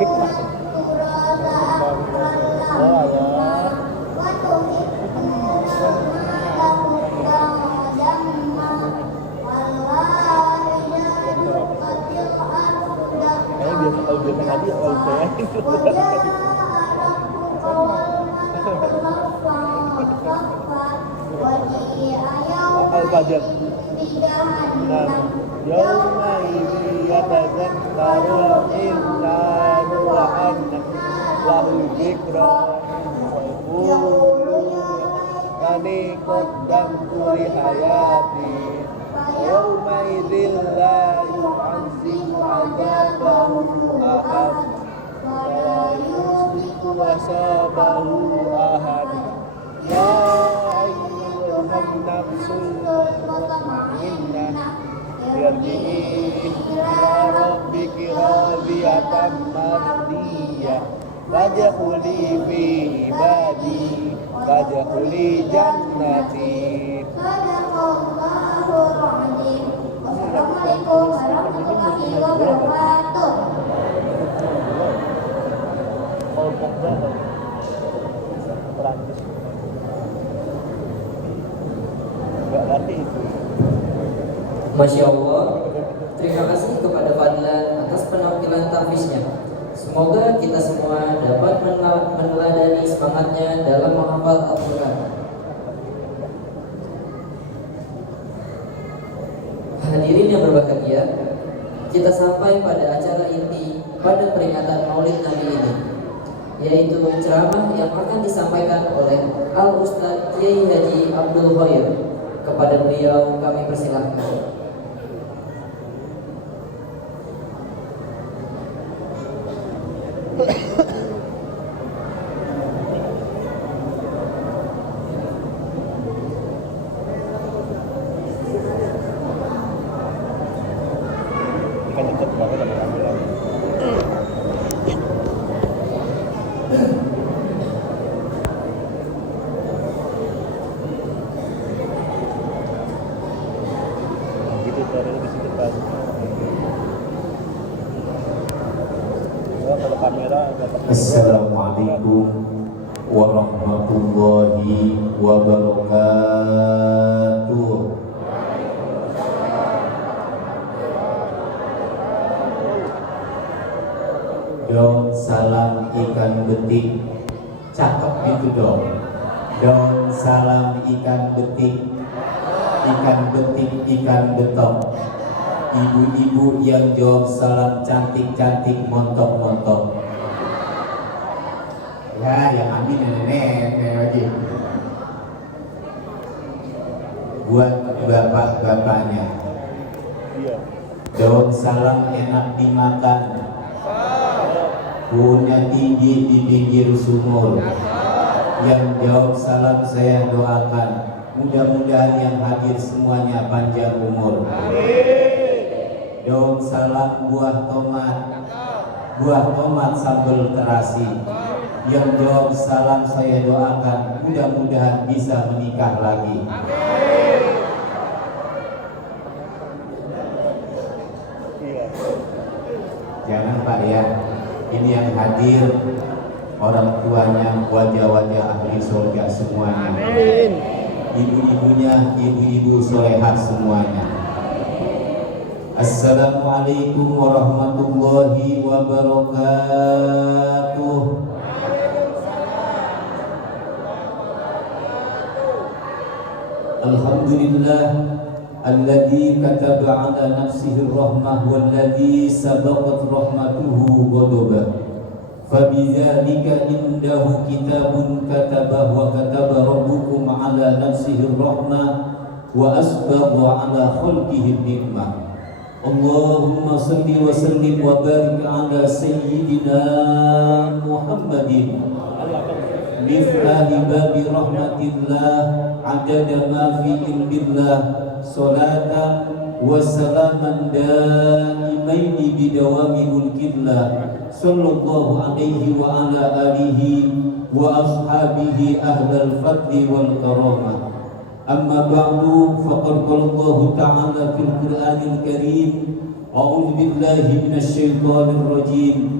hikmah. Oh ya. Biasa kalau biasa ngaji awal saya Al-Fajr. Nah, yauma idzi yatazakkarul insanu wa anna lahu dzikra kani qaddamtu li hayati yauma idzil la yu'azzimu 'adzabahu ahad wa yusbiku wasabahu ahad ya ayyuhan nafsul mutmainnah irji'i ila rabbiki radiyatan mardiyah wajhuli fi ibadi wajhuli jannati. Assalamualaikum warahmatullahi wabarakatuh. Paul Pogba Perancis nggak ngerti itu. Masya Allah, terima kasih kepada Fadlan atas penampilan tafisnya. Semoga kita semua dapat meneladani semangatnya dalam menghafal Al-Quran. Hadirin yang berbahagia, kita sampai pada acara inti pada peringatan Maulid Nabi ini, yaitu ceramah yang akan disampaikan oleh Al-Ustadz Kiai Haji Abdul Khair. Kepada beliau kami persilahkan. Assalamualaikum warahmatullahi wabarakatuh. Daun salam ikan betik, cakep gitu dong. Daun salam ikan betik, ikan betok. Ibu-ibu yang jawab salam cantik-cantik montok-montok. Ya, yang ambil nenek lagi. Buat bapak-bapaknya. Daun salam enak dimakan. Punya tinggi di pinggir sumur. Yang jawab salam saya doakan. Mudah-mudahan yang hadir semuanya panjang umur. Daun salam buah tomat sambal terasi. Yang jawab salam saya doakan mudah-mudahan bisa menikah lagi. Jangan Pak ya, ini yang hadir orang tuanya wajah-wajah ahli surga semuanya. Ibu-ibunya ibu-ibu solehah semuanya. Assalamualaikum warahmatullahi wabarakatuh. Alhamdulillah alladzi kataba ala nafsihi rahmah walladzi sabaqat rahmatuhu ghadabah. Fabidzalika indahu kitabun katabah wa kataba rabbukum ala nafsihi rahmah wa asbagha ala khalqihi nikmah. Allahumma salli wa sallim wa barik ala sayyidina Muhammadin miftahi babi rahmatillah adada ma fi ilmillah salatan wa salaman daimaini bidawami mulkillah sallallahu alaihi wa ala alihi wa ashabihi ahlal fadli wal karamah. Amma ba'du, faqad qala Allah ta'ala fil Qur'anil Karim, a'udzu billahi minasy syaithanir rajim.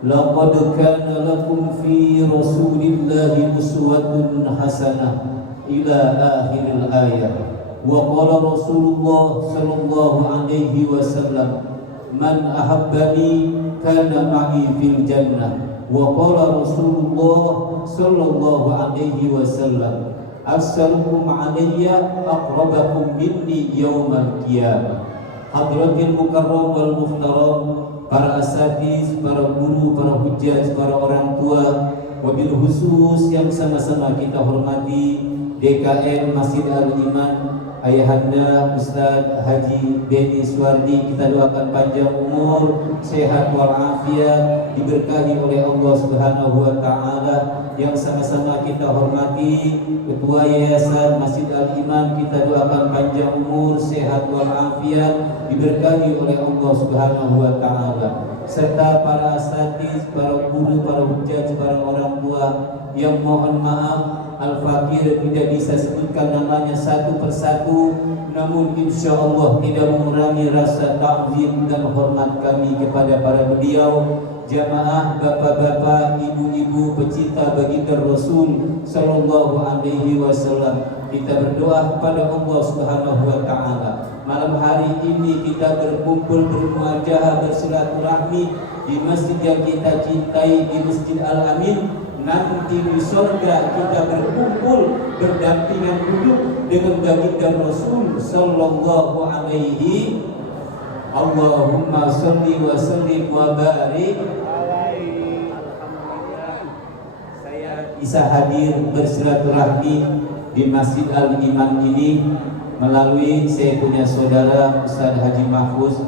laqad kana lakum fi Rasulillahi uswatun hasanah ila akhiril ayat. Wa qala Rasulullah sallallahu alaihi wasallam, man ahabbani kana ma'i fil jannah. Wa qala Rasulullah sallallahu alaihi wasallam, aksarukum alayya aqrabakum minni yaumal qiyamah. Hadratil mukarram wal muhtaram, para asatiz, para guru, para hujjaj, para orang tua, wabil khusus yang sama-sama kita hormati DKM Masjid Al-Iman, Ayahanda Ustadz Haji Beni Suwardi, kita doakan panjang umur, sehat walafiat, diberkahi oleh Allah Subhanahu wa taala. Yang sama-sama kita hormati Ketua Yayasan Masjid Al-Iman, kita doakan panjang umur, sehat walafiat, diberkahi oleh Allah Subhanahu wa taala. Serta para asatiz, para guru, para hujjaj, para orang tua yang mohon maaf Al-Fakir tidak bisa sebutkan namanya satu persatu, namun insya Allah tidak mengurangi rasa takzim dan hormat kami kepada para beliau, jamaah, bapak-bapak, ibu-ibu, pecinta baginda Rasul sallallahu alaihi wasallam. Kita berdoa kepada Allah Subhanahu wa taala. Malam hari ini kita berkumpul, bermuajahah, bersilaturahmi di masjid yang kita cintai, di Masjid Al-Amin. Nanti di surga kita berkumpul berdampingan duduk dengan baginda Rasul sallallahu alaihi. Allahumma sholli wa sallim wa barik alaihi. Saya bisa hadir bersilaturahmi di Masjid Al-Iman ini melalui saya punya saudara Ustaz Haji Mahfuz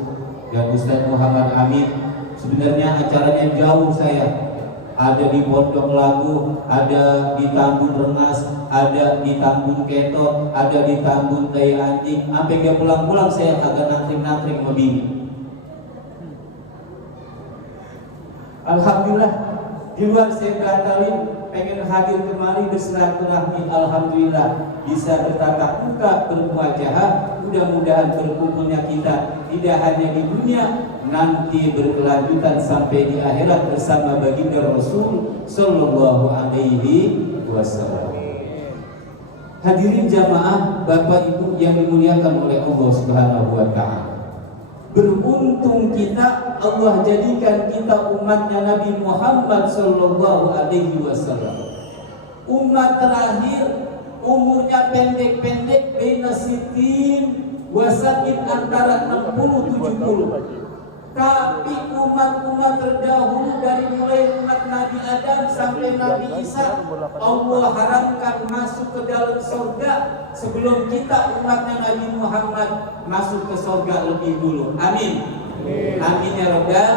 dan Ustaz Muhammad Amin. Sebenarnya acaranya jauh, saya ada di Pondok Labu, ada di Tambun Rengas, ada di Tambun Ketot, ada di Tambun Tai Anjing. Sampai gak pulang-pulang saya agak nantring-nantring sama bini. Alhamdulillah, di luar saya batalin, pengen hadir kemari bersilaturahmi. Alhamdulillah bisa bertatap muka, bermuajahah. Mudah-mudahan berkumpulnya kita tidak hanya di dunia, nanti berkelanjutan sampai di akhirat bersama baginda Rasul sallallahu alaihi wasallam. Hadirin jamaah, Bapak Ibu yang dimuliakan oleh Allah Subhanahu wa taala. Beruntung kita, Allah jadikan kita umatnya Nabi Muhammad sallallahu alaihi wasallam. Umat terakhir, umurnya pendek-pendek, baina sitin wasakin, antara 60-70. Tapi umat-umat terdahulu dari mulai umat Nabi Adam sampai Nabi Isa, Allah haramkan masuk ke dalam surga sebelum kita umatnya Nabi Muhammad masuk ke surga lebih dulu. Amin. Amin ya Rabbal.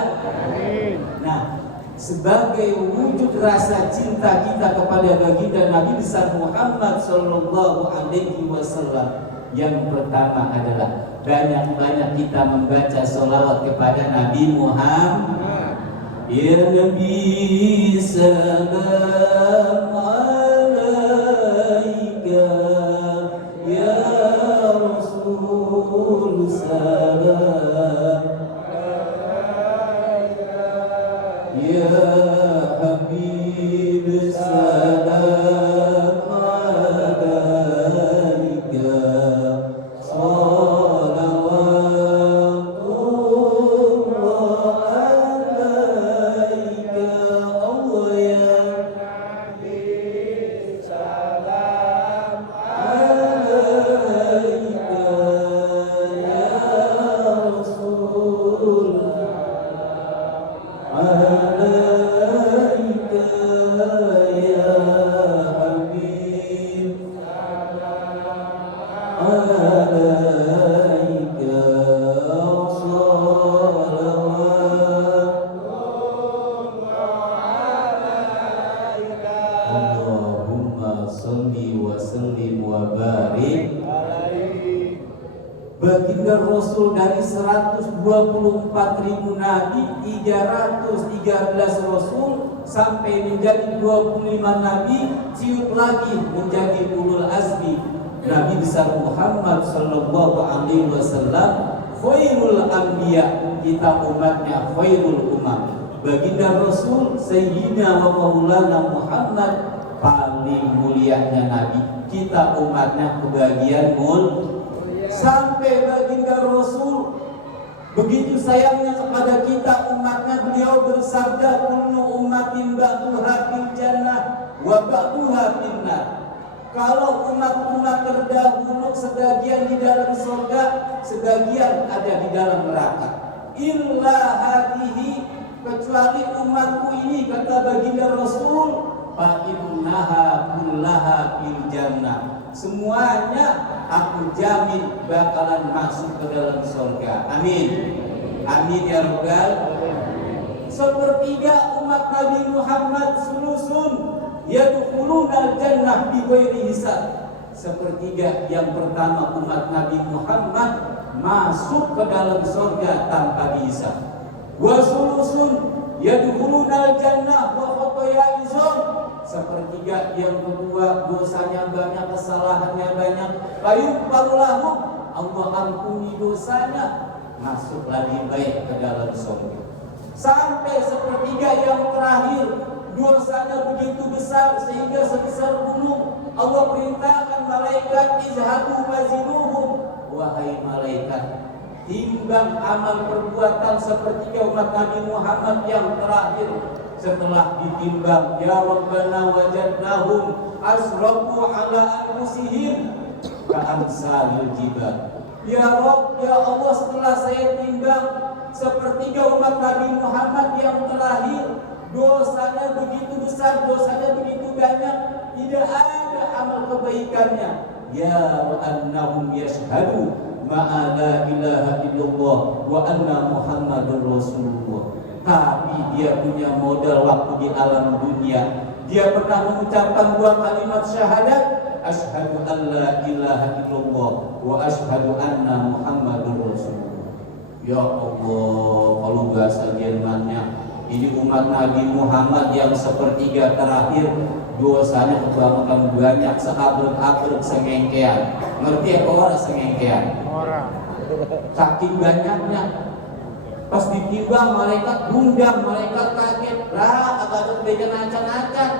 Nah, sebagai wujud rasa cinta kita kepada baginda Nabi besar Muhammad sallallahu alaihi wasallam, yang pertama adalah banyak-banyak kita membaca sholawat kepada Nabi Muhammad. Ya Nabi salam alaika, ya Rasul salam alaika, ya Habib salam alaika. Baginda Rasul dari 124.000 nabi, 313 rasul sampai menjadi 25 nabi, ciut lagi menjadi ulul azmi. Nabi besar Muhammad sallallahu alaihi wasallam khairul anbiya, kita umatnya khairul umat. baginda Rasul Sayyidina wa Maulana Muhammad, paling mulianya Nabi. Kita umatnya kebagian sampai baginda Rasul begitu sayangnya kepada kita umatnya, beliau bersabda, kullu ummatin ba'duha fil jannah wa ba'duha fil nar. Kalau umat-umat terdahulu sebagian di dalam surga, sebagian ada di dalam neraka. Illa hadihi, kecuali umatku ini, kata baginda Rasul, fa innaha kullaha fil jannah. Semuanya aku jamin bakalan masuk ke dalam surga. Amin. Amin ya rabbal. Sepertiga umat Nabi Muhammad sulusun yadkhulunal jannah bi ghairi hisab. Sepertiga yang pertama umat Nabi Muhammad masuk ke dalam surga tanpa dihisab. Wa sulusun yadkhulunal jannah wa khotoya izam. Sepertiga yang kedua dosanya banyak, kesalahannya banyak, fayughfaru lahum, Allah ampuni dosanya, masuk lagi baik ke dalam surga. Sampai sepertiga yang terakhir dosanya begitu besar sehingga sebesar gunung, Allah perintahkan malaikat izhabu wazinuhum, wahai malaikat, timbang amal perbuatan sepertiga umat Nabi Muhammad yang terakhir. Setelah ditimbang, ya Rabbana wajadnahum asrafu ala anfusihim ka'amsalil jibal. Ya Rabb, ya Allah, setelah saya timbang sepertiga umat Nabi Muhammad yang terakhir, dosanya begitu besar, dosanya begitu banyak, tidak ada amal kebaikannya. Ya annahum yashhadu ma'a la ilaha illallah wa anna Muhammadur Rasulullah. Tapi dia punya modal waktu di alam dunia. Dia pernah mengucapkan dua kalimat syahadat, asyhadu an la ilaha illallah wa asyhadu anna Muhammadur Rasulullah. Ya Allah, kalau bahasa Jermannya, ini umat Nabi Muhammad yang sepertiga terakhir dosanya kebanyakan banyak, seabrek-abrek sengengkean. Ngerti apa orang sengengkean? Orang. Saking banyaknya. Pas ditimbang malaikat gundam, malaikat kaget. Lah, agak ada kebaikan acan-acan.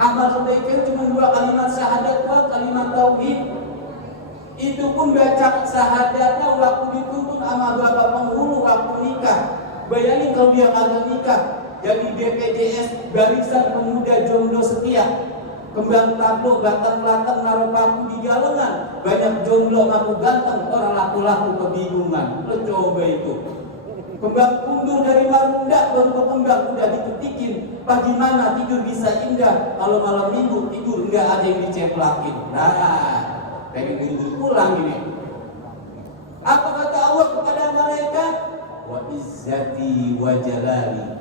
Amal kebaikan cuma dua kalimat syahadat, kalimat tauhid. Itu pun baca syahadatnya waktu dituntut sama bapak penghulu waktu nikah. Bayangin kalau dia kagak nikah, jadi BPJS, Barisan Pemuda Jomblo Setia. Kembang tablo, ganteng-ganteng, naruh paku di galengan. Banyak jomblo ngaku ganteng, orang laku-laku kebingungan. Lo coba itu. Kembang kundur dari Marunda baru berkembang, udah diketikin. Pagi mana tidur bisa indah, kalau malam minggu tidur enggak ada yang diceplakin. Nah, pengen buru-buru pulang ini. Apa kata Allah kepada malaikat? Wa izzati wa jalali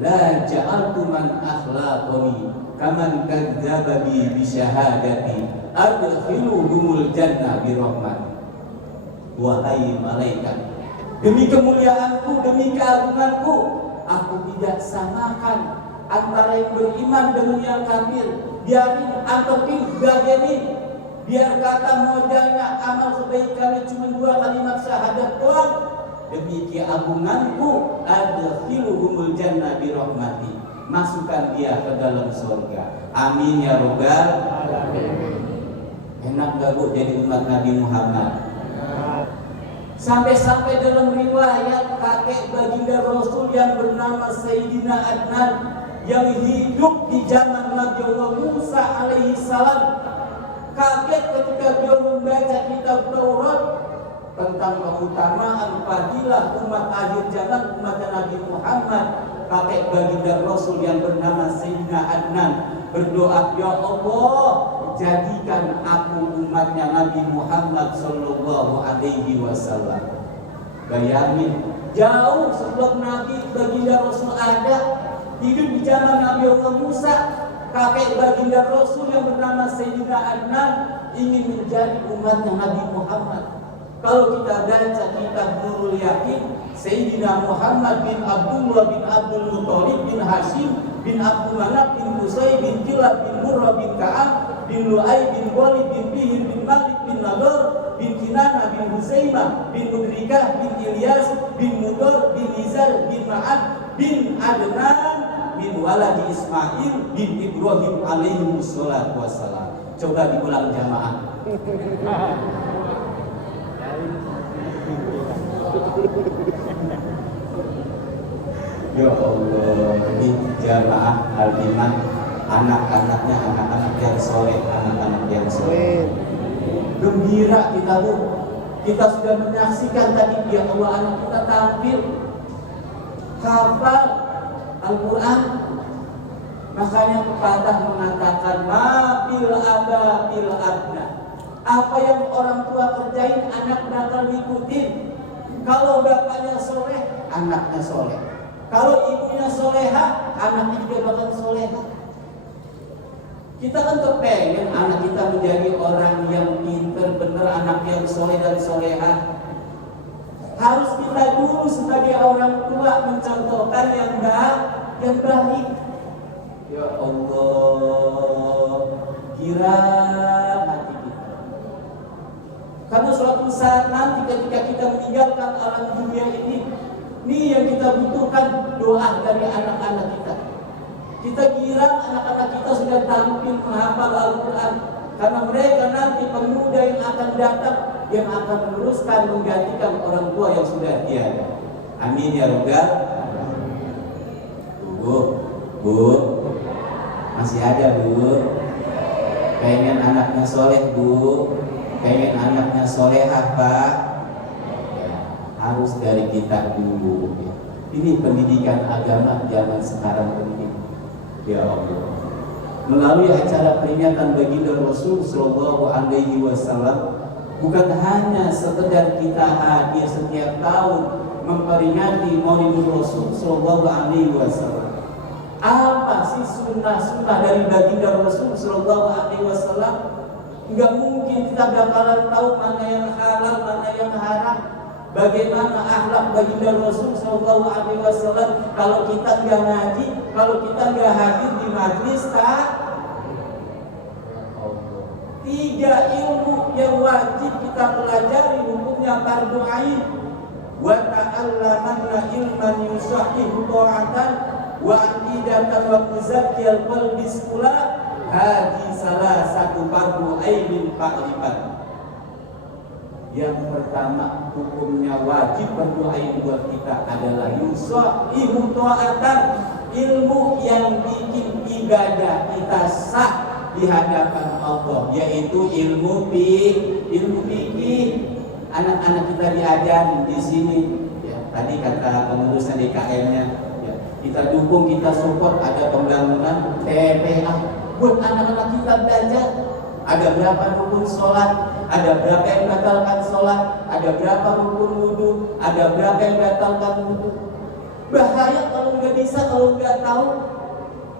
la ja'altu man akhlaqani kaman kadzdzaba bi syahadati adkhiluhumul jannah bi rahmat. Wahai malaikat, demi kemuliaanku, demi keagunganku, aku tidak samakan antara yang beriman dengan yang kafir. Biarin angkepin, gagenin. Biar kata modalnya amal kebaikannya cuma dua kalimat syahadat doang. Demi keagunganku, adkhiluhumul jannah bi rahmati. Masukkan dia ke dalam surga. Amin ya rabbal alamin. Enak gak bu jadi umat Nabi Muhammad? Sampai-sampai dalam riwayat kakek baginda Rasul yang bernama Sayyidina Adnan yang hidup di zaman Nabi Allah Musa alaihi salam kaget ketika dia membaca kitab Taurat tentang keutamaan fadilah umat akhir zaman umat Nabi Muhammad. Kakek baginda Rasul yang bernama Sayyidina Adnan berdoa, ya Allah, jadikan aku umatnya Nabi Muhammad sallallahu alaihi wasallam. Bayangin, jauh sebelum Nabi baginda Rasul ada, hidup di zaman Nabi Allah Musa, kakek baginda Rasul yang bernama Sayyidina Adnan ingin menjadi umatnya Nabi Muhammad. Kalau kita baca kitab Nurul Yakin, Sayyidina Muhammad bin Abdullah bin Abdul Muttalib bin Hashim bin Abdul Manaf bin Qusay bin Kilab bin Murrah bin Ka'ab bin Lu'ay bin Walid bin Bihir bin Malik bin Nadar bin Kinana bin Husaymah bin Mudrikah bin Ilyas bin Mudar bin Nizar bin Ma'ad bin Adnan min waladi Ismail bin Ibrahim alaihi wassalatu wassalam. Coba diulang jamaah. Ya Allah, ini jamaah al-iman, anak-anaknya anak-anak yang soleh, anak-anak yang soleh. Gembira kita tuh, kita sudah menyaksikan tadi ya Allah anak kita tampil hafal Al-Quran. Makanya pepatah mengatakan mafil ada fil adna. Apa yang orang tua kerjain anak bakal ngikutin. Kalau bapaknya soleh, anaknya soleh. Kalau ibunya soleha, anaknya juga bakal soleha. Kita kan kepengen anak kita menjadi orang yang pintar, benar, anak yang soleh dan soleha. Harus kita dulu sebagai orang tua mencontohkan yang baik. Ya Allah, kira hati kita. Karena suatu saat nanti ketika kita meninggalkan alam dunia ini yang kita butuhkan doa dari anak-anak kita. Kita kira anak-anak kita sudah tampil menghafal Al-Quran, karena mereka nanti pemuda yang akan datang, yang akan meneruskan menggantikan orang tua yang sudah tiada. Amin ya Rabbal. Bu, masih ada Bu? Pengen anaknya soleh Bu? Pengen anaknya solehah Pak? Harus dari kita dulu. Ini pendidikan agama zaman sekarang penting. Ya Allah. Melalui acara peringatan baginda Rasul Sallallahu Alaihi Wasallam, bukan hanya sekedar kita hadir setiap tahun memperingati Maulidul Rasul Sallallahu Alaihi Wasallam. Apa sih sunnah-sunnah dari baginda Rasul Sallallahu Alaihi Wasallam? Enggak mungkin kita bakalan tahu mana yang halal, mana yang haram. Bagaimana akhlak baginda Rasul Sallallahu Alaihi Wasallam kalau kita nggak ngaji, kalau kita nggak hadir di majlis tak? 3 ilmu yang wajib kita pelajari hukumnya fardu ain. Wa ta'allamanna ilman yusahhihu ta'atan wa aqidatan wa muzakkiyal qalbi sula hadi salah satu fardu ainin fa'rifat. Yang pertama hukumnya wajib berdoain buat kita adalah yusahhihu ta'atan, ilmu yang bikin ibadah kita sah di hadapan Allah, yaitu ilmu fikih. Anak-anak kita diajarin di sini. Ya, tadi kata pengurusnya DKM-nya, ya, kita dukung, kita support ada pembangunan TPA buat anak-anak kita belajar. Ada berapa rukun sholat, ada berapa yang batalkan sholat, ada berapa rukun wudhu, ada berapa yang batalkan wudhu. Bahaya kalau nggak bisa, kalau nggak tahu.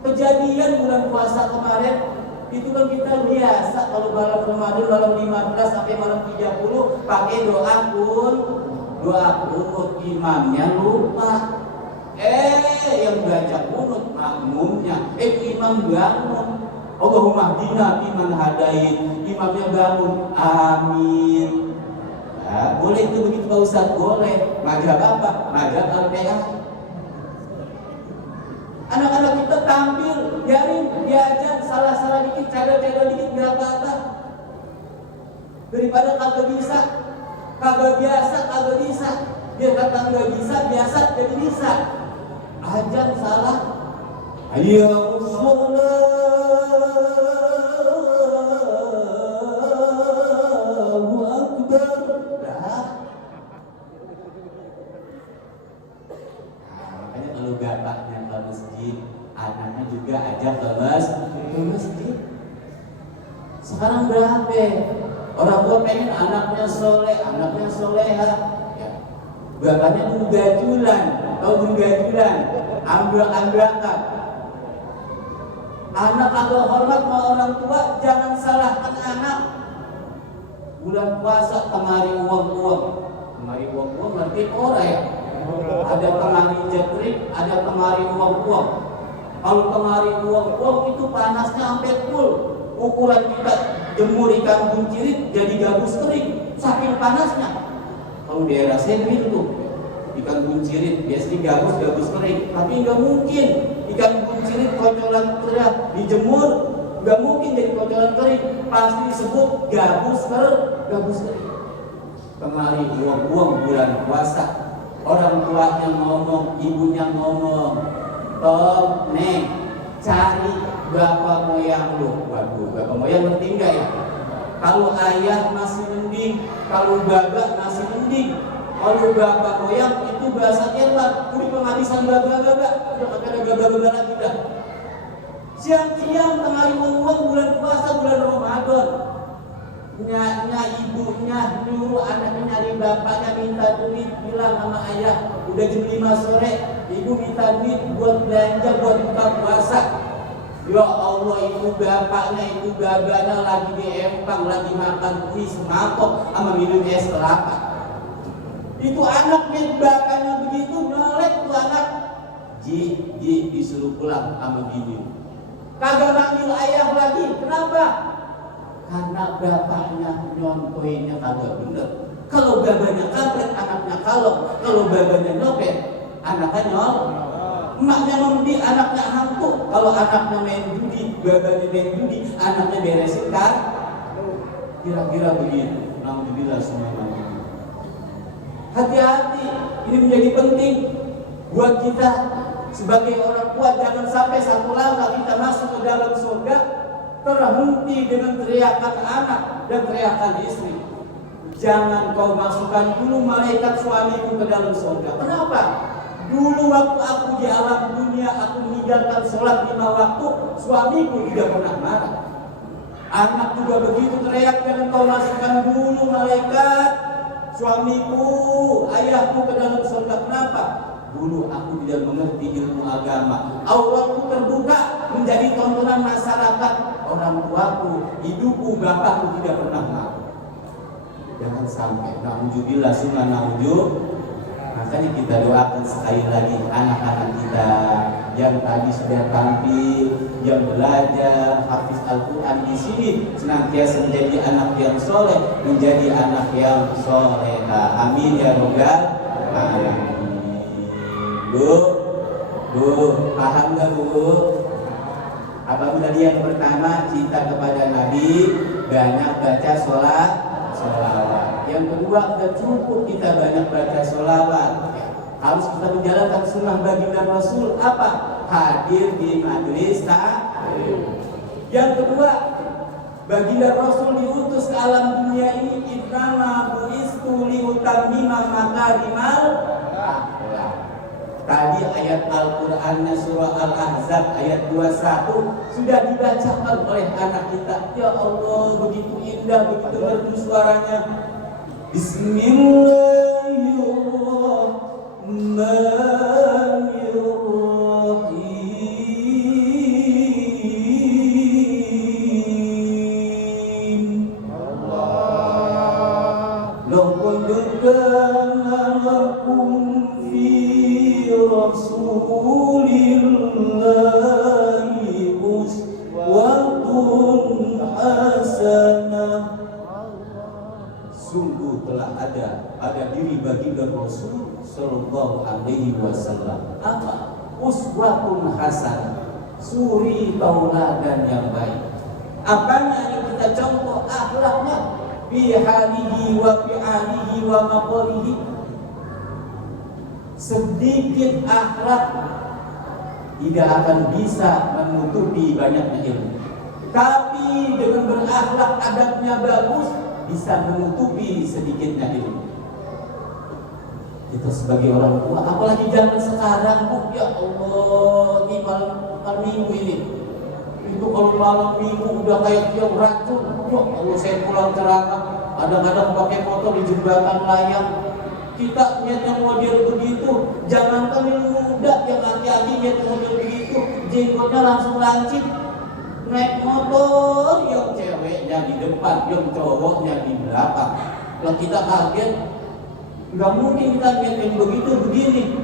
Kejadian bulan puasa kemarin itu kan kita biasa kalau malam Ramadan malam 15 sampai malam 30 pakai doa kunut, imamnya lupa. Yang baca kunut makmumnya, imam bangun. Allahumma hdina fiman hadait, imamnya bangun, amin. Nah, boleh itu begitu Pak Ustaz, boleh. Mazhab apa? Mazhab Al-Bai'ah. Anak-anak kita tampil, biarin diajar, salah-salah dikit, cadel-cadel dikit, gak apa-apa. Daripada kagak bisa, kagak biasa, kagak bisa. Dia kata gak bisa, biasa jadi bisa. Ajar salah, ayo sholat. Bapaknya ke masjid, anaknya juga ajak ke masjid. Sekarang berapa? Orang tua pengen anaknya soleh, anaknya soleha. Ya. Bapaknya gugajulan, tahu gugajulan, ambrak-ambrakan. Anak kalau hormat sama orang tua, jangan salahkan anak. Bulan puasa kemari uang-uang, ngerti orang ya? Ada kemari jetrik, ada kemari uang-uang. Kalau kemari uang-uang itu panasnya sampai full. Ukuran kita jemur ikan buncirit jadi gabus kering, saking panasnya. Kalau daerah saya itu ikan buncirit biasanya gabus kering, tapi nggak mungkin ikan buncirit kocolan kering dijemur, nggak mungkin jadi kocolan kering, pasti disebut gabus kering. Kemari buang-buang bulan puasa, orang tuanya ngomong, ibunya ngomong, Tom, Neng, cari bapak moyang lu. Waduh, bapak moyang ngerti nggak ya? Kalau ayah masih mending, kalau babak masih mending. Kalau bapak moyang itu bahasa Jerman, udah penghabisan babak-babak, udah kagak ada babak-babak lagi dah. Siang-siang tengah uang bulan puasa, bulan Ramadan. Ibunya nyuruh anaknya nyari bapaknya, minta duit, bilang sama ayah, udah jam 5 sore, ibu minta duit buat belanja, buat buka puasa. Ya Allah, itu bapaknya, itu babanya lagi di empang, lagi makan mie semangkok sama minum es kelapa. Itu anaknya bapaknya begitu, nyolek tuh anak. Ji disuruh pulang sama bini. Kagak manggil ayah lagi, kenapa? Karena bapaknya nyontoinnya kagak bener. Kalau babanya kampret, anaknya kalau babanya nyopet, anaknya nyol. Emaknya membeli, anaknya hantu. Kalau anaknya main judi, babanya main judi, anaknya beresin kan? Kira-kira begitu. Alhamdulillah semuanya. Hati-hati, ini menjadi penting buat kita sebagai orang tua. Jangan sampai satu langkah kita masuk ke dalam surga terhenti dengan teriakan anak dan teriakan istri. Jangan kau masukkan dulu malaikat suamiku ke dalam surga. Kenapa? Dulu waktu aku di alam dunia, aku meninggalkan sholat 5 waktu, suamiku tidak pernah marah. Anak juga begitu teriak, jangan kau masukkan dulu malaikat suamiku, ayahku ke dalam surga. Kenapa? Dulu aku tidak mengerti ilmu agama. Auratku terbuka menjadi tontonan masyarakat. Orang tuaku, ibuku, bapakku tidak pernah marah. Jangan sampai. Na'udzubillah summa na'udzu. Makanya kita doakan sekali lagi anak-anak kita yang tadi sudah tampil, yang belajar, hafiz Al-Quran di sini, senantiasa menjadi anak yang soleh, menjadi anak yang soleha. Amin ya robbal alamin. Bu, paham nggak bu? Apa tadi yang pertama, cinta kepada Nabi, banyak baca sholawat. Yang kedua, udah cukup kita banyak baca sholawat. Harus kita menjalankan sunnah baginda Rasul. Apa? Hadir di majelis taklim. Yang kedua, baginda Rasul diutus ke alam dunia ini, innama bu'istu liutammima makarimal akhlak. Tadi ayat Al-Qur'an surah Al-Ahzab ayat 21 sudah dibacakan oleh anak kita. Ya Allah, begitu indah, begitu merdu suaranya. Bismillahirrahmanirrahim. Laqad kana lakum fi Rasulillahi uswatun hasanah. Sungguh telah ada diri baginda Rasul sallallahu alaihi wasallam. Apa? Uswatun hasanah, suri tauladan yang baik. Apanya yang kita contoh? Akhlaknya, fi halihi wa fi alihi wa maqalihi. Sedikit akhlak tidak akan bisa menutupi banyaknya ilmu. Tapi dengan berakhlak, adabnya bagus, bisa menutupi sedikitnya ilmu. Kita sebagai orang tua, apalagi zaman sekarang, ya Allah, ini malam minggu ini. Itu kalau malam minggu udah kayak tiap racun. Ya Allah, saya pulang ceramah, kadang-kadang pakai motor di jembatan layang. Kita niatnya model begitu, jangankan yang muda, yang hati-hati niat model begitu, jenggotnya langsung lancip. Naik motor, yang ceweknya di depan, yang cowoknya di belakang. Kalau kita kaget, nggak mungkin kita niat yang begitu begini.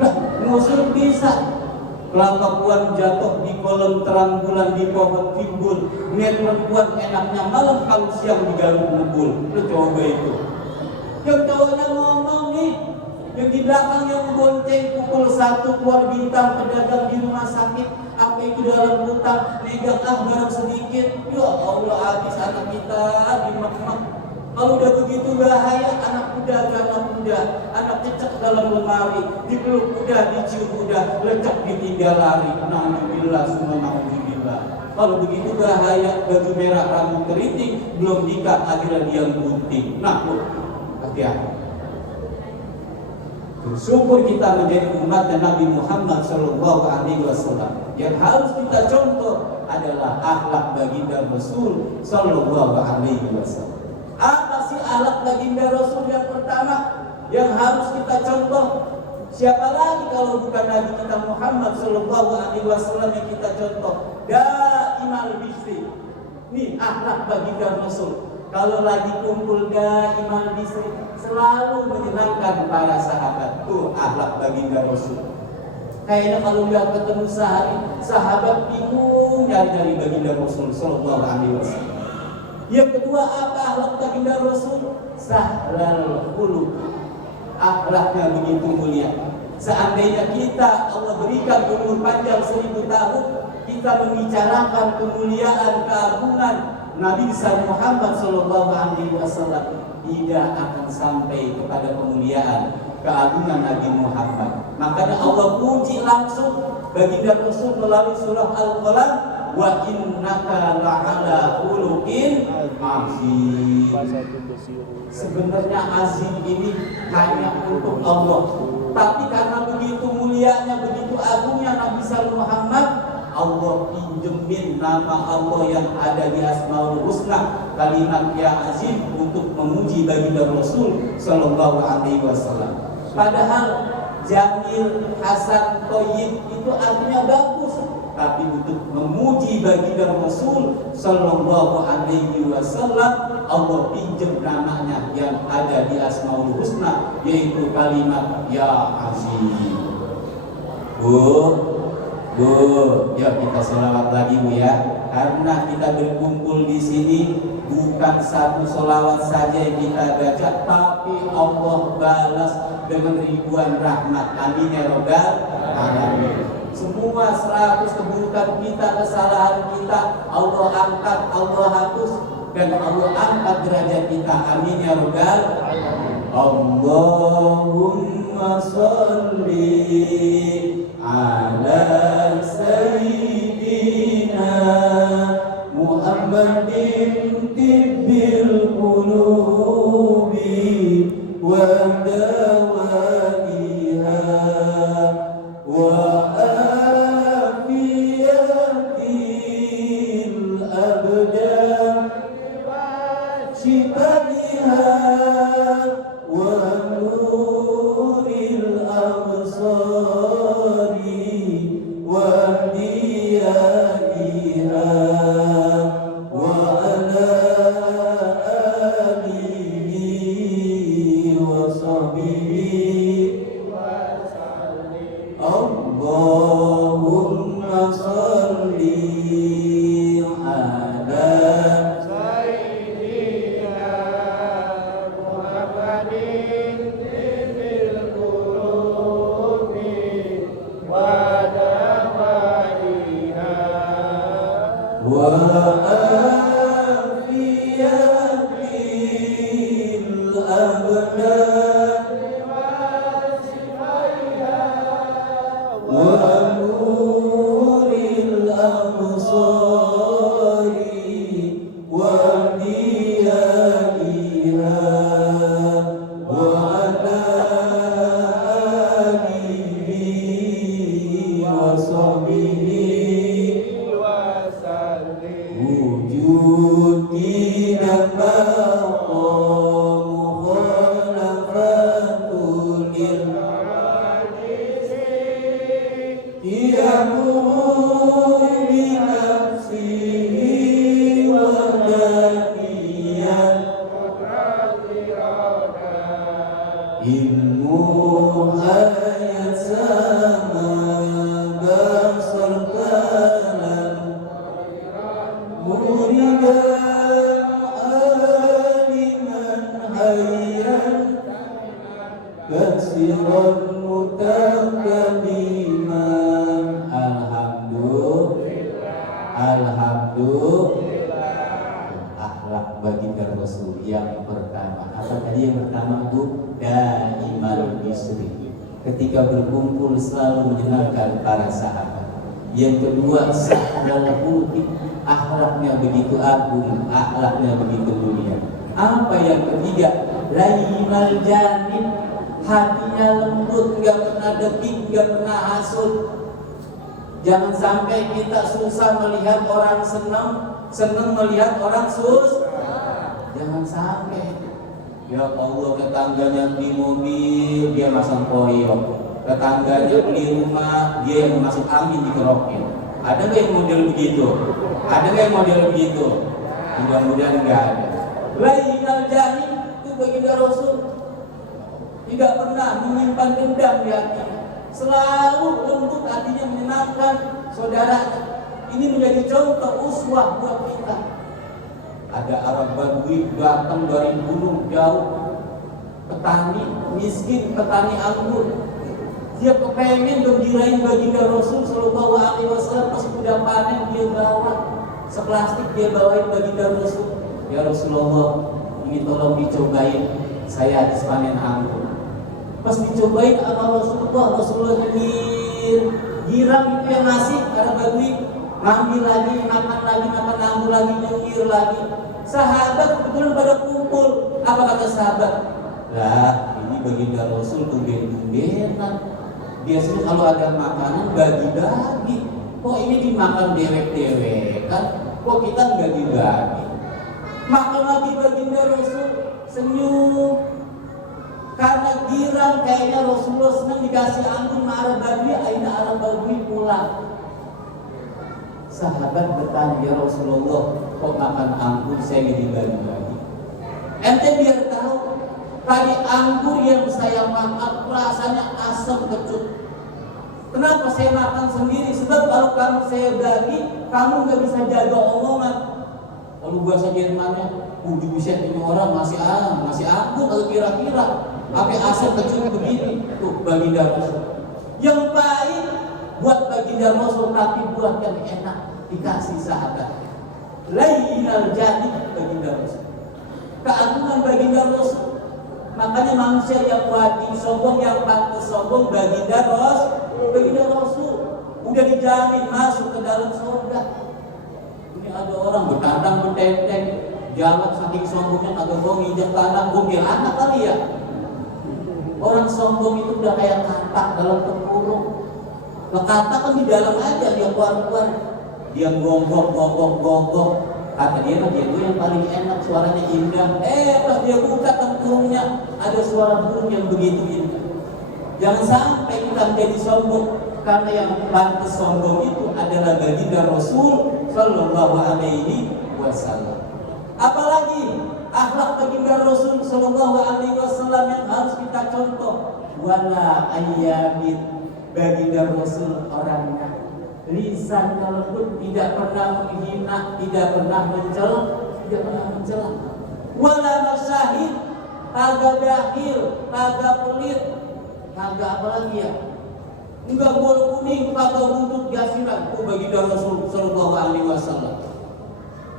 Lah, ngusir bisa. Kelakuan jatuh di kolam terang bulan di pohon timbul. Niat perempuan enaknya malam, kalau siang di galuh ngebul. Lo coba itu. Yang cowoknya ngomong nih, Yang di belakang yang bonceng pukul 1 keluar bintang pedagang di rumah sakit, apa itu dalam hutang, megang barang sedikit, ya Allah habis anak kita dimak-mak. Kalau udah begitu bahaya, anak muda, anak cecek dalam lemari, dipeluk udah, dicium udah, lecek ditinggal lari. Alhamdulillah, semua alhamdulillah. Kalau begitu bahaya, baju merah rambut keriting, belum nikah akhirnya dia gunting. Nah, hati-hati. Bersyukur kita menjadi umat Nabi Muhammad SAW. Yang harus kita contoh adalah akhlak baginda Rasul SAW. Apa sih akhlak baginda Rasul yang pertama yang harus kita contoh? Siapa lagi kalau bukan Nabi kita Muhammad SAW yang kita contoh? Daimal bisri. Nih akhlak baginda Rasul. Kalau lagi kumpul daimal bisri, selalu menyenangkan para sahabat. Tuh akhlak baginda Rasul. Kayaknya kalau udah ketemu sehari, sahabat bingung nyari baginda Rasul SAW. Yang kedua apa akhlak baginda Rasul? Sahlal khuluq. Akhlaknya begitu mulia. Seandainya kita Allah berikan umur panjang 1000 tahun, kita membicarakan kemuliaan, keagungan Nabi besar Muhammad SAW, tidak akan sampai kepada kemuliaan, keagungan Nabi Muhammad. Makanya Allah puji langsung baginda Rasul melalui surah Al-Qalam, wa innaka la'ala khuluqin azim. Sebenarnya azim ini hanya untuk Allah, tapi karena begitu mulianya, begitu agungnya Nabi besar Muhammad, Allah pinjemin nama Allah yang ada di Asmaul Husna, kalimat ya azim, untuk memuji baginda Rasul sallallahu alaihi wasallam. Padahal jamil, hasan, thayyib itu artinya bagus, tapi untuk memuji baginda Rasul sallallahu alaihi wasallam, Allah pinjam namanya yang ada di Asmaul Husna, yaitu kalimat ya azim. Bu, ya kita sholawat lagi Bu ya. Karena kita berkumpul di sini bukan satu sholawat saja yang kita baca, tapi Allah balas dengan ribuan rahmat. Amin ya robbal alamin. Semua 100 keburukan kita, kesalahan kita, Allah angkat, Allah hapus, dan Allah angkat derajat kita. Amin ya robbal alamin. Allahumma sholli ala sayyidina Muhammadin tibbil qulubi wa dawaiha wa afiyatil abdan shifaiha wa nuril absari wa diyaiha wa ala alihi wa sahbihi wa sallim. Allahumma sholli ala wa afiyatil abdan wa nuril absari wa diyaiha wa ala alihi wa sahbihi wa sallim. Wujudi namamu khalafatul yamur bi nafsihi wa daniyan ilmu hayat sama basar kalam muridan aliman hayyan kasira Akhlak baginda Rasul yang pertama. Apa tadi yang pertama Bu? Daimal bisri. Ketika berkumpul selalu menyenangkan para sahabat. Yang kedua, sahrul khuluqi. Akhlaknya begitu agung, akhlaknya begitu mulia. Apa yang ketiga? Laimal janib. Hatinya lembut, nggak pernah degil, nggak pernah hasut. Jangan sampai kita susah melihat orang senang melihat orang jangan sampai. Ya Allah, tetangganya di mobil dia masang koyok, tetangganya beli rumah dia yang masuk angin dikerokin. Ada nggak yang model begitu? Ada nggak yang model begitu? Mudah-mudahan nggak ada. Lainal jahil itu baginda Rasul tidak pernah menyimpan dendam di hatinya. Selalu lembut, hatinya menyenangkan saudaranya. Ini menjadi contoh uswah buat kita. Ada Arab Badui datang dari gunung jauh, petani miskin, petani anggur. Dia kepengen gembirain baginda Rasul Sallallahu Alaihi Wasallam. Pas sudah panen dia bawa seplastik, dia bawain baginda Rasul. Ya Rasulullah, ini tolong dicobain, saya habis panen anggur. Pas dicobain sama Rasulullah girang itu yang ngasih Arab Badui. Ngambil lagi, makan anggur lagi, nyengir lagi. Sahabat kebetulan pada kumpul. Apa kata sahabat? Lah, ini baginda Rasul tumben-tumbenan. Biasanya kalau ada makanan bagi-bagi. Kok ini dimakan dewek-dewek kan? Kok kita nggak dibagi? Makan lagi baginda Rasul, senyum. Karena girang kayaknya Rasulullah senang dikasih anggur sama Arab Badui. Akhirnya Arab Badui pulang. Sahabat bertanya, ya Rasulullah, kok makan anggur saya nggak dibagi-bagi? Ente biar tahu, tadi anggur yang saya makan rasanya asam kecut. Kenapa saya makan sendiri? Sebab kalau kamu saya bagi, kamu nggak bisa jaga omongan. Kalau bahasa Jermannya, uji bisa ini orang masih anggur atau kira-kira apa asam kecut begini? Tuh baginda Rasul. Yang pahit buat baginda Rasul, tapi buat yang enak dikasih sahabat. Lainal jadi baginda Rasul. Keagungan baginda Rasul. Makanya manusia yang wajib sombong, yang pantas sombong baginda Rasul. Udah dijamin masuk ke dalam surga. Ini ada orang bertandang bertenteng, jalan saking sombongnya kagak mau nginjak tanah, gokil anak kali ya. Orang sombong itu udah kayak katak dalam tempurung. Katak kan di dalam aja, dia keluar. Dia gonggok. Kata dia tuh yang paling enak, suaranya indah. Pas dia buka tempurungnya, ada suara burung yang begitu indah. Jangan sampai kita menjadi sombong, karena yang pantas sombong itu adalah baginda Rasul Sallallahu Alaihi Wasallam. Apalagi akhlak baginda Rasul Sallallahu Alaihi Wasallam yang harus kita contoh. Wala ayyamin, baginda Rasul orangnya lisannya lembut, tidak pernah menghina, tidak pernah mencela. Wala masyahid, kagak bakhil, kagak pelit, kagak apa lagi ya? Enggak bol kuning, kagak buntut gasiran. Baginda Rasul Sallallahu Alaihi Wasallam.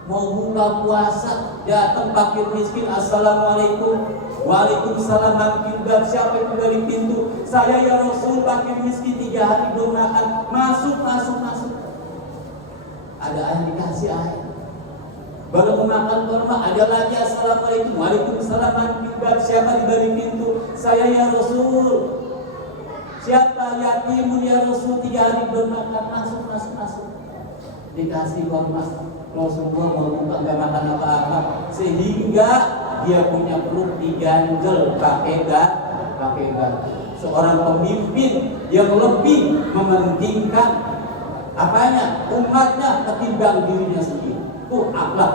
Mau buka puasa, datang fakir miskin, assalamualaikum. Waalaikumsalam, mampir bab siapa itu dari pintu. Saya ya Rasul, fakir miskin 3 hari belum makan. Masuk. Ada air dikasih air. Baru makan kurma, ada lagi assalamualaikum. Waalaikumsalam, mampir bab siapa di dari pintu. Saya ya Rasul. Siapa yatimun ya Rasul 3 hari belum makan. Masuk. Dikasih kurma. Rasulullah mau buka gak makan apa-apa, sehingga dia punya perut diganjel pakai seorang pemimpin yang lebih mementingkan apanya? Umatnya ketimbang dirinya sendiri. Itu akhlak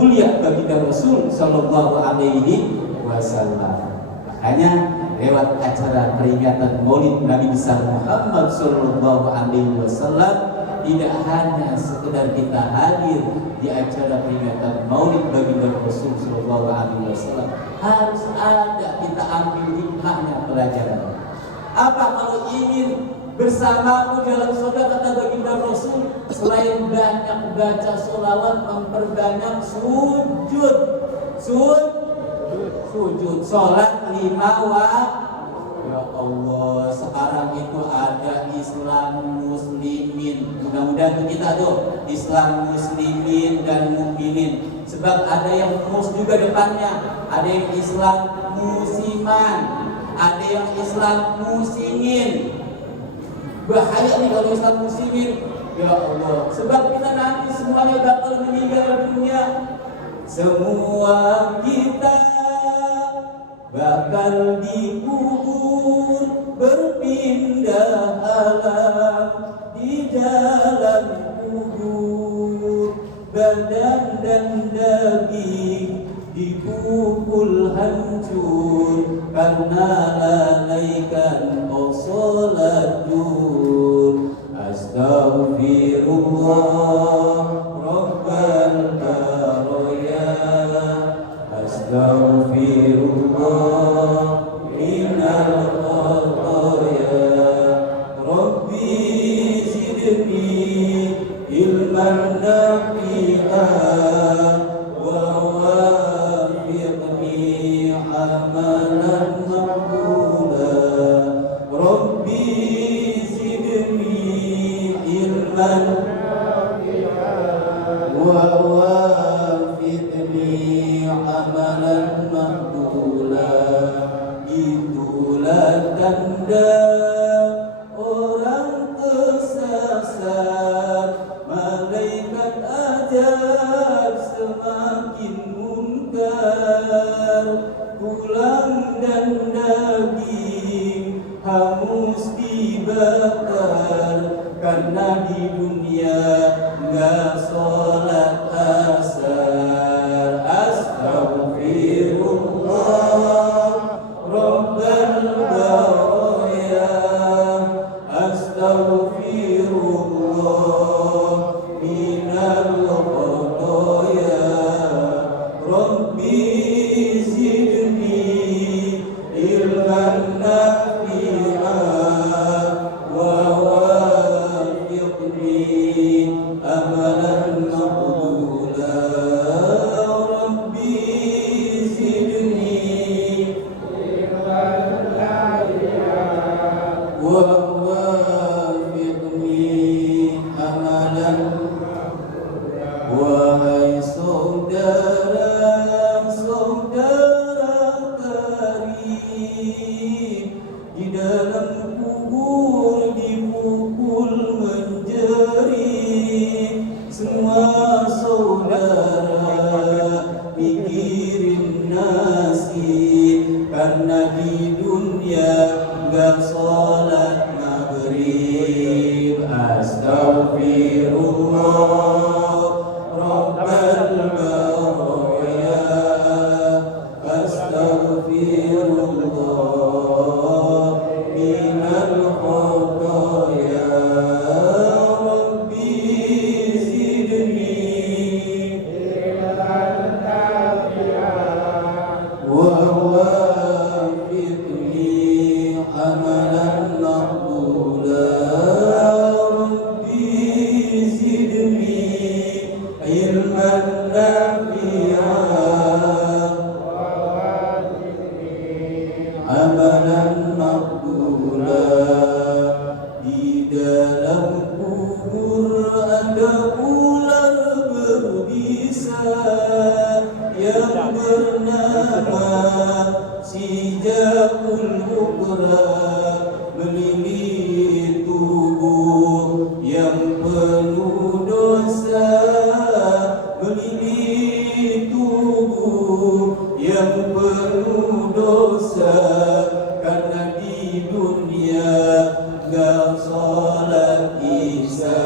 mulia baginda Rasul Sallallahu Alaihi Wasallam. Makanya lewat acara peringatan Maulid Nabi besar Muhammad Sallallahu Alaihi Wasallam, tidak hanya sekedar kita hadir di acara peringatan Maulid baginda Rasul Sallallahu Alaihi Wasallam, harus ada kita ambil hikmahnya, pelajaran. Apa kalau ingin bersamamu dalam surga, kata baginda Rasul, selain banyak memperbanyak baca sholawat, memperbanyak sujud. Sujud sholat 5 waktu. Ya Allah, sekarang itu ada Islam muslimin. Mudah-mudahan kita tuh Islam muslimin dan mukminin. Sebab ada yang mus juga depannya. Ada yang Islam musiman, ada yang Islam muslimin. Bahaya nih kalau Islam muslimin. Ya Allah, sebab kita nanti semuanya bakal meninggal dunia. Semua kita bakal dikubur, berpindah alam di dalam kubur. Badan dan daging dipukul hancur karena lalaikan sholat zuhur. Astaghfirullah Rabbal baraya, astaghfirullah minal khataya. Rabbi zidni ilman nafi'an wa wafiqni amalan maqbula. Rabbi zidni ilman wa wafiqni amalan maqbula. Itulah tanda orang tersasar, malaikat azab semakin munkar. Tulang dan daging hangus dibakar karena di dunia nggak sholat asar. Astaghfirullah Rabbal baraya, astaghfirullah minal khataya. Rabbi zidni ilman nafi'an wa wafiqni amalan maqbula. Rabbi zidni wa wafiqni amalan. Wahai saudara-saudara karib, di dalam kubur dipukul menjerit. Semua saudara mikirin nasib, karena di dunia gak sholat maghrib. Astaghfirullah Rabbal baraya, astaghfirullah minal khataya. Rabbi zidni wa wafiqni amalan maqbula. Rabbi zidni ilman nafi'an amalan maqbula. Di dalam kubur ada ular berbisa yang bernama Sijakul Ukra, melilit tubuh yang penuh dosa, melilit tubuh yang penuh dosa. Karena di dunia gak sholat isya.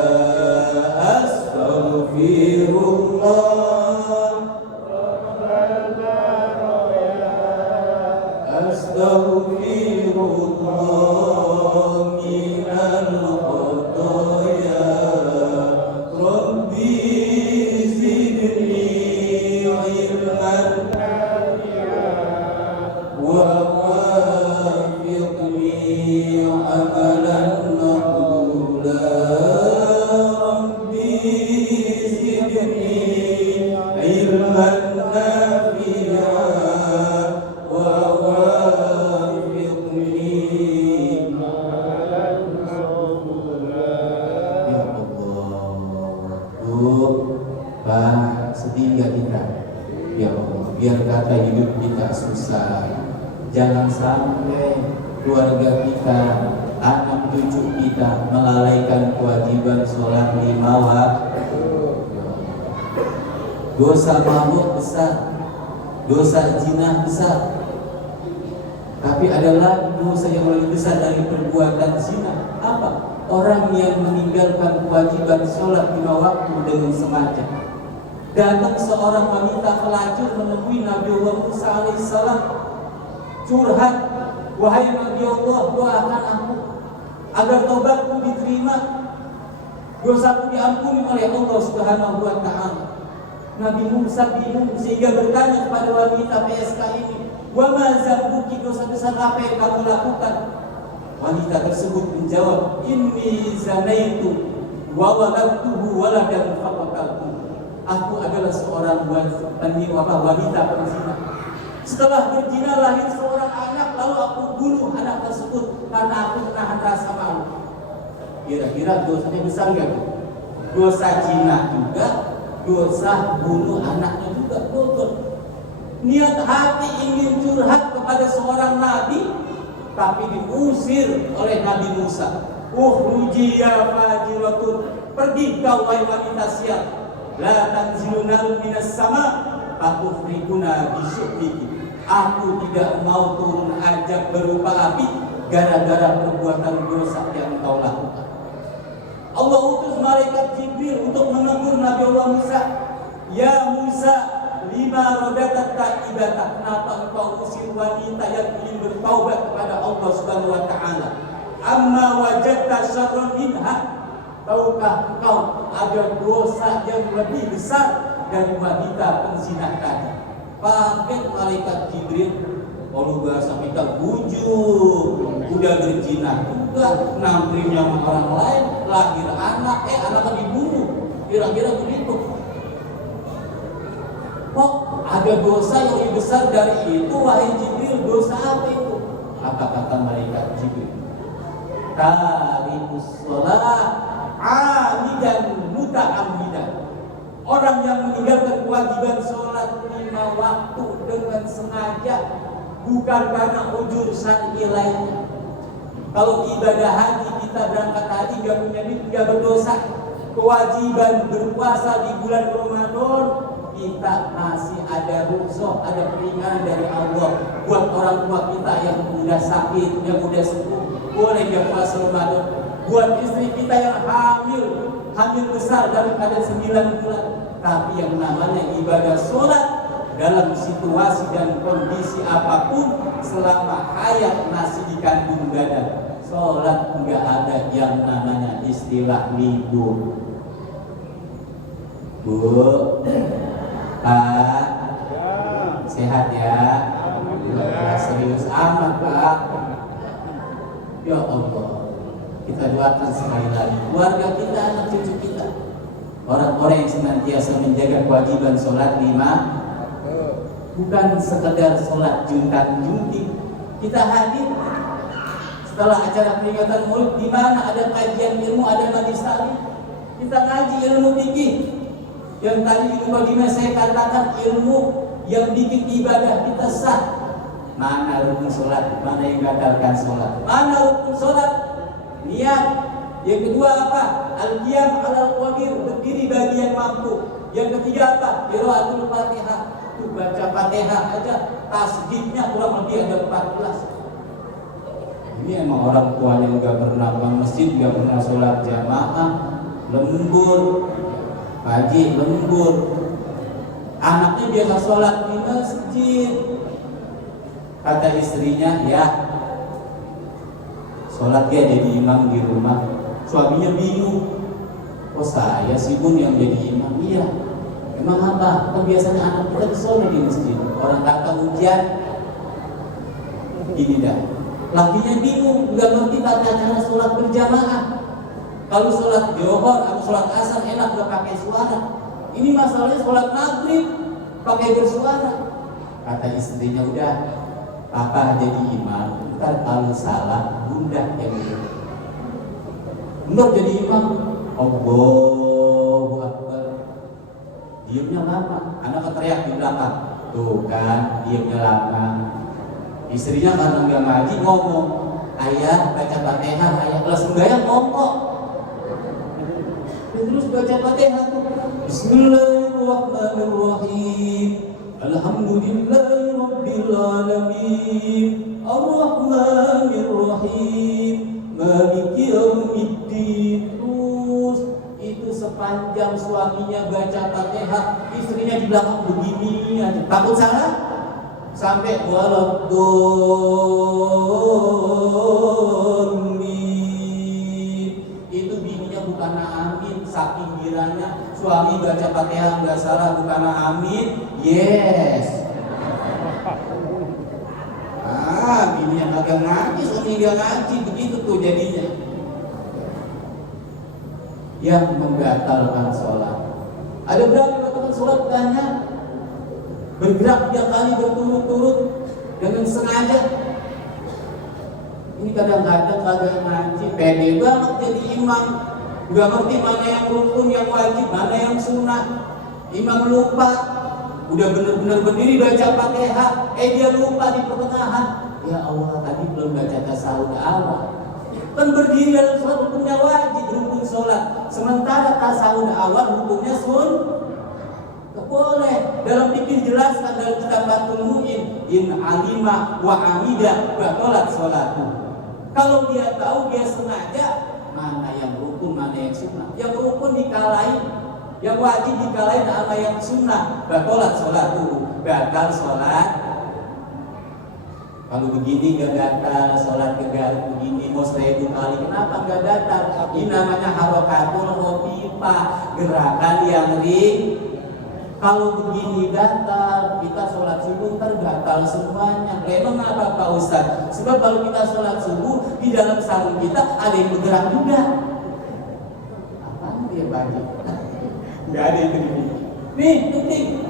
Astaghfirullah astaghfirullah minal khataya. Rabbi zidni ilman wa wafiqni amalan maqbula. Rabbi Bu, Pak, sedih gak kita? Ya Allah, biar kata hidup kita susah. Jangan sampai keluarga kita, anak cucu kita melalaikan kewajiban sholat 5 waktu. Dosa mabuk besar, dosa zina besar. Tapi adalah dosa yang lebih besar dari perbuatan zina. Apa? Orang yang meninggalkan kewajiban sholat 5 waktu dengan sengaja. Datang seorang wanita pelacur menemui Nabi Allah Musa alaihissalam, curhat, wahai Nabi Allah, doakan aku agar taubatku diterima, dosaku diampuni oleh Allah Subhanahu wa Ta'ala. Nabi Musa bingung sehingga bertanya kepada wanita PSK ini, wa ma zambuki, dosa besar apa yang kamu lakukan? Wanita tersebut menjawab, inni zanaitu wa waladtuhu waladan faqataltu. Aku adalah seorang wanita penzina. Setelah berzina lahir seorang anak, lalu aku bunuh anak tersebut karena aku menahan rasa malu. Kira-kira dosanya besar nggak? Dosa zina juga, dosa bunuh anaknya juga double. Niat hati ingin curhat kepada seorang nabi, tapi diusir oleh Nabi Musa. Ukhruji ya fajiratun, pergi kau wahai wanita sial. La tanziluna minas sama, fatufrikuna bisyu'biki. Aku tidak mau turun azab berupa api gara-gara perbuatan dosa yang kau lakukan. Allah utus malaikat Jibril untuk menegur Nabi Allah Musa. Ya Musa, lima rodatat ta'ibata, kenapa engkau usir wanita yang ingin bertaubat kepada Allah Subhanahu wa Ta'ala? Amma wajadta syarran minha, tahukah kau ada dosa yang lebih besar dari wanita penzina tadi? Pakai malaikat Jibril, kalau bahasa kita bujur, udah berzina juga, namprimnya sama orang lain, lahir anak, anaknya dibunuh, kira-kira begitu. Kok ada dosa yang lebih besar dari itu, wahai Jibril? Dosa apa itu? Apa kata malaikat Jibril? Tarikus sholat amidan muta'ammidan. Orang yang meninggalkan kewajiban sholat 5 waktu dengan sengaja, bukan karena ujur syar'i lainnya. Kalau ibadah haji, kita berangkat haji gak punya duit, gak berdosa. Kewajiban berpuasa di bulan Ramadan, kita masih ada rukhsah, ada peringanan dari Allah buat orang tua kita yang mudah sakit, yang mudah sembuh, boleh dia puasa Ramadan. Buat istri kita yang hamil besar daripada 9 bulan. Tapi yang namanya ibadah sholat dalam situasi dan kondisi apapun, selama hayat masih dikandung badan, sholat enggak ada yang namanya istilah libur. Bu, Pak, sehat ya? Serius amat, Pak. Ya Allah, kita doakan sekali lagi keluarga kita, anak cucu kita, orang-orang yang senantiasa menjaga kewajiban sholat 5, bukan sekedar sholat juntan-junting. Kita hadir setelah acara peringatan Maulid, di mana ada kajian ilmu, ada majlis taklim, kita ngaji ilmu fikih. Yang tadi di mukadimah saya katakan, ilmu yang bikin ibadah kita sah. Mana rukun sholat, mana yang batalkan sholat, mana rukun sholat? Niat. Yang kedua apa? Al-qiyam alal qadir, berdiri bagi yang mampu. Yang ketiga apa? Qiraatul Fatihah. Tuh, baca Fatihah aja tasjidnya kurang lebih ada 14. Ini emang orang tuanya enggak pernah ke masjid, enggak pernah sholat jamaah, lembur. Haji lembur. Anaknya biasa sholat di masjid. Kata istrinya, ya sholat dia jadi imam di rumah. Suaminya bingung, oh saya sih Bun yang jadi imam? Iya. Emang apa? Kan biasanya anak kita sholat di masjid. Orang kata ujian. Gini dah, lakinya bingung, nggak ngerti tata cara sholat berjamaah. Kalau sholat Johor atau sholat asar enak udah pakai suara. Ini masalahnya sholat maghrib pakai bersuara. Kata istrinya, udah papa jadi imam, ntar kalau salah bunda yang benar jadi imam. Allahu Akbar. diamnya lama. Anak teriak di belakang, tuh kan diamnya lama. Istrinya karena nggak ngaji ngomong, ayah baca Fatihah, ayah kelas sembahyang ngomong. Terus baca Fatihah tuh, Bismillahirrahmanirrahim, Alhamdulillahirabbil alamin, Arrahmanirrahim, Maliki yaumiddin. Terus itu sepanjang suaminya baca Fatihah, istrinya di belakang begini aja. Takut salah? Sampai waladdallin. Itu bininya bukan amin, saking giranya suami baca Fatihah nggak salah, bukan amin, yes. Bininya kagak ngaji, suami nggak ngaji, begitu tuh jadinya. Yang membatalkan sholat. Ada berapa membatalkan sholat? Banyak. Bergerak 3 kali berturut-turut dengan sengaja. Ini kadang-kadang kagak ngaji, pede banget jadi imam, nggak ngerti mana yang rukun, yang wajib, mana yang sunnah. Imam lupa, udah bener-bener berdiri baca Fatihah, dia lupa di pertengahan. Ya Allah, tadi belum baca tasawuf awal. Kan berdiri dalam sholat hukumnya wajib, rukun sholat. Sementara tasawuf awal hukumnya boleh. Dalam fikih jelaskan dalam kitab Fathul Mu'in, in alima wa amida batalat sholatu. Kalau dia tahu, dia sengaja, mana yang rukun, mana yang sunnah. Yang rukun dikalahin, yang wajib dikalahin, sama yang sunnah, batalat sholatu, batal sholat. Kalau begini gak datar, sholat kegaruk begini mau 1000 kali, kenapa gak datar? Ini namanya harokatul khofifah, gerakan yang ring. Kalau begini datar, kita sholat subuh ntar gatal semuanya. Memang apa Pak Ustadz? Sebab kalau kita sholat subuh, di dalam sarung kita ada yang bergerak juga. Apaan dia bagi? Gak ada yang begini. Nih, penting.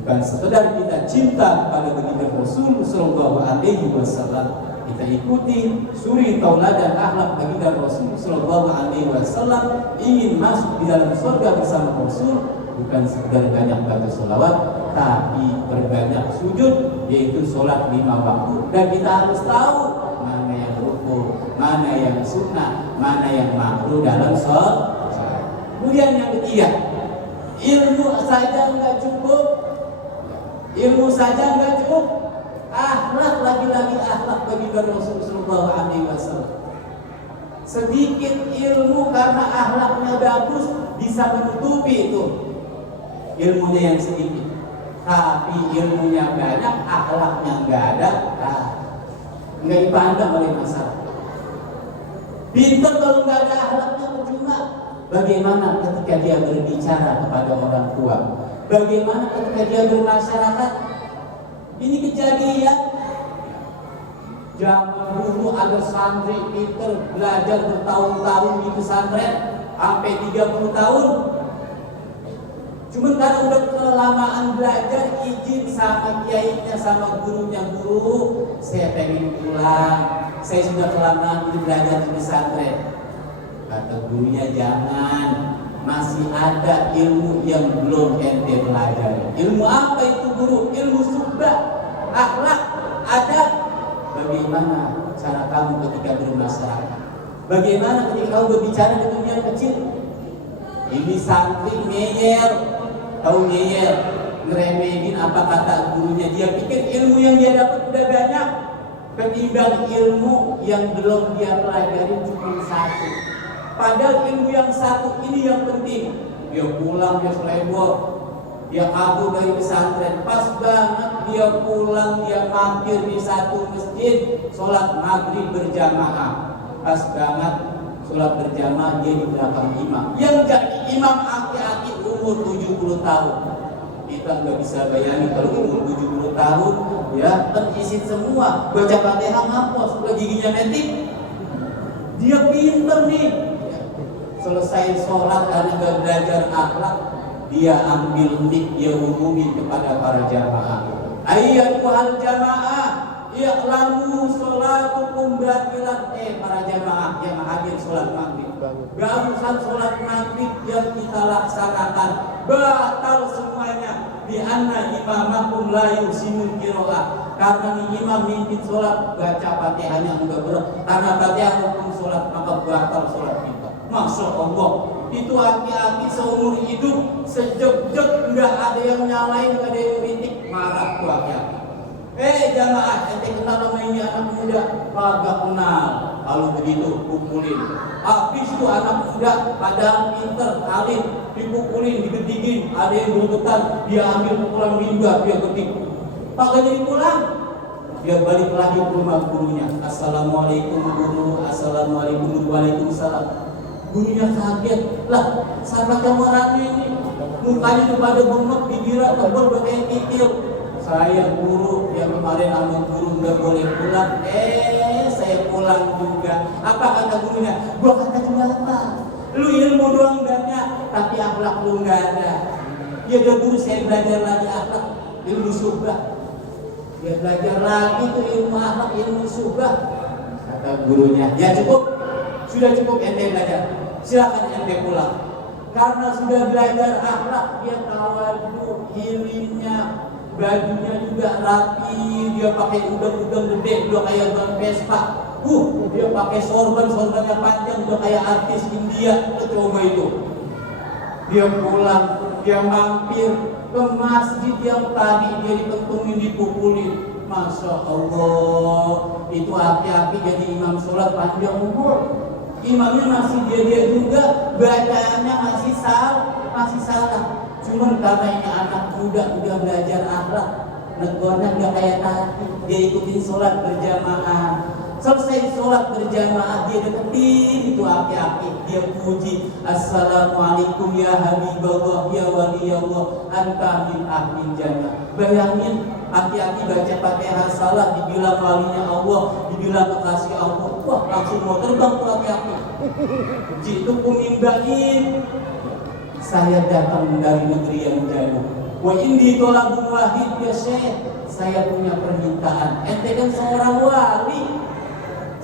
Bukan sekedar kita cinta kepada baginda Rasul sallallahu alaihi wasallam, kita ikuti suri tauladan akhlak baginda Rasul sallallahu alaihi wasallam, ingin masuk di dalam surga bersama Rasul, bukan sekedar banyak baca sholawat, tapi berbanyak sujud, yaitu sholat 5 waktu. Dan kita harus tahu mana yang rukun, mana yang sunnah, mana yang makruh dalam sholat. Kemudian yang ketiga, ilmu saja nggak cukup. Ilmu saja nggak cukup, akhlak lagi-lagi akhlak baginda Rasul sallallahu alaihi wasallam. Sedikit ilmu karena akhlaknya bagus bisa menutupi itu ilmunya yang sedikit. Tapi ilmunya banyak, akhlaknya nggak ada, nggak dipandang oleh masyarakat. Pintar kalau nggak ada akhlaknya percuma. Bagaimana ketika dia berbicara kepada orang tua? Bagaimana ketika dia bermasyarakat? Ini kejadian zaman dulu ada santri pinter belajar bertahun-tahun di pesantren sampai 30 tahun. Cuma karena udah kelamaan belajar, izin sama kiainya, sama gurunya, guru, saya pengen pulang, saya sudah kelamaan belajar di pesantren. Kata gurunya, jangan, masih ada ilmu yang belum ente pelajari. Ilmu apa itu guru? Ilmu subah, akhlak, adab. Bagaimana cara kamu ketika bermasyarakat? Bagaimana ketika kamu berbicara dengan yang kecil? Ini santri ngeyel, tahu ngeyel, ngeremehin apa kata gurunya. Dia pikir ilmu yang dia dapat udah banyak, ketimbang ilmu yang belum dia pelajari cuma satu. Padahal ilmu yang satu ini yang penting. Dia pulang, dia selebor, dia kabur dari pesantren. Pas banget dia pulang, dia mampir di satu masjid, sholat maghrib berjamaah. Pas banget sholat berjamaah, dia di belakang imam. Yang jadi imam aki-aki umur 70 tahun. Kita nggak bisa bayangin kalau umur 70 tahun, ya terisi semua. Baca Fatihah ngapos, udah giginya metik. Dia pinter nih. Selesai sholat karena gak belajar akhlak, dia ambil mic, dia umumin kepada para jamaah. Ayyatuhal jamaah, i'lamu sholatukum batilat. Para jamaah yang hadir sholat maghrib, barusan sholat maghrib yang kita laksanakan batal semuanya. Di anna imamakum la yuhsinul qiraah, karena imam mimpin sholat baca Fatihahnya enggak benar, karena Fatihah hukum sholat maka batal sholat kita. Masya Allah, itu aki-aki seumur hidup sejek-jek enggak ada yang nyalain, enggak ada yang kritik, marah tuh aki-aki. Jamaah, ente kenal sama ini anak muda? Kagak kenal. Kalau begitu pukulin. Habis tuh anak muda padahal pinter, alim, dipukulin, digedigin, ada yang bergetar, dia ambil pukulan minggu, dia gedik. Kagak jadi pulang. Dia balik lagi ke rumah gurunya. Assalamualaikum guru, assalamualaikum guru, waalaikumsalam. Gurunya kaget, lah sama kamu ini mukanya tuh pada bengek, bibirnya tebal udah kayak kikil. Saya guru yang kemarin sama guru nggak boleh pulang, saya pulang juga. Apa kata gurunya? Gua kata juga apa? Lu ilmu doang enggaknya, tapi akhlak lu nggak ada. Ya udah guru, saya belajar lagi akhlak, ilmu subah. Dia belajar lagi tuh ilmu akhlak, ilmu subah. Kata gurunya, ya cukup, sudah cukup ente belajar. Silakan ente pulang. Karena sudah belajar akhlak, dia tawadu, ilimnya, bajunya juga rapi, dia pakai udang-udang gede, udah kayak Bang Vespa. Dia pakai sorbannya panjang, udah kayak artis India. Coba itu. Dia pulang, dia mampir ke masjid yang tadi dia ditentungin, dipukulin. Masya Allah, itu hati-hati jadi imam sholat panjang umur. Imamnya masih dia juga, bacaannya masih salah. Cuman karena ini anak muda udah belajar akhlak, negornya udah kayak tadi, dia ikutin sholat berjamaah. Selesai sholat berjamaah, dia deketin itu aki-aki, dia puji, assalamualaikum ya habiballah ya waliyallah anta min ahlil jannah. Bayangin aki-aki baca Fatihah salah, dibilang walinya Allah, dibilang kekasih Allah, wah langsung mau terbang tuh aki-aki. Jitu kumimbain, saya datang dari negeri yang jauh. Wa indi tolabun wahid ya syekh, saya punya permintaan. Ente kan seorang wali.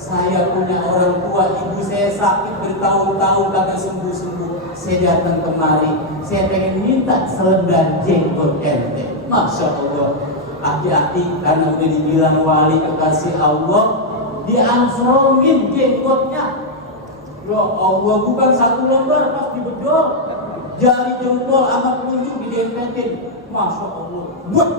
Saya punya orang tua, ibu saya sakit bertahun-tahun kagak sembuh-sembuh. Saya datang kemari, saya pengen minta selembar jenggot ente. Masya Allah, aki-aki karena udah dibilang wali kekasih Allah, diangsrongin jenggotnya. Ya Allah, bukan satu lembar, pas dibedol. Jari jempol sama telunjuk didempetin. Masya Allah, buat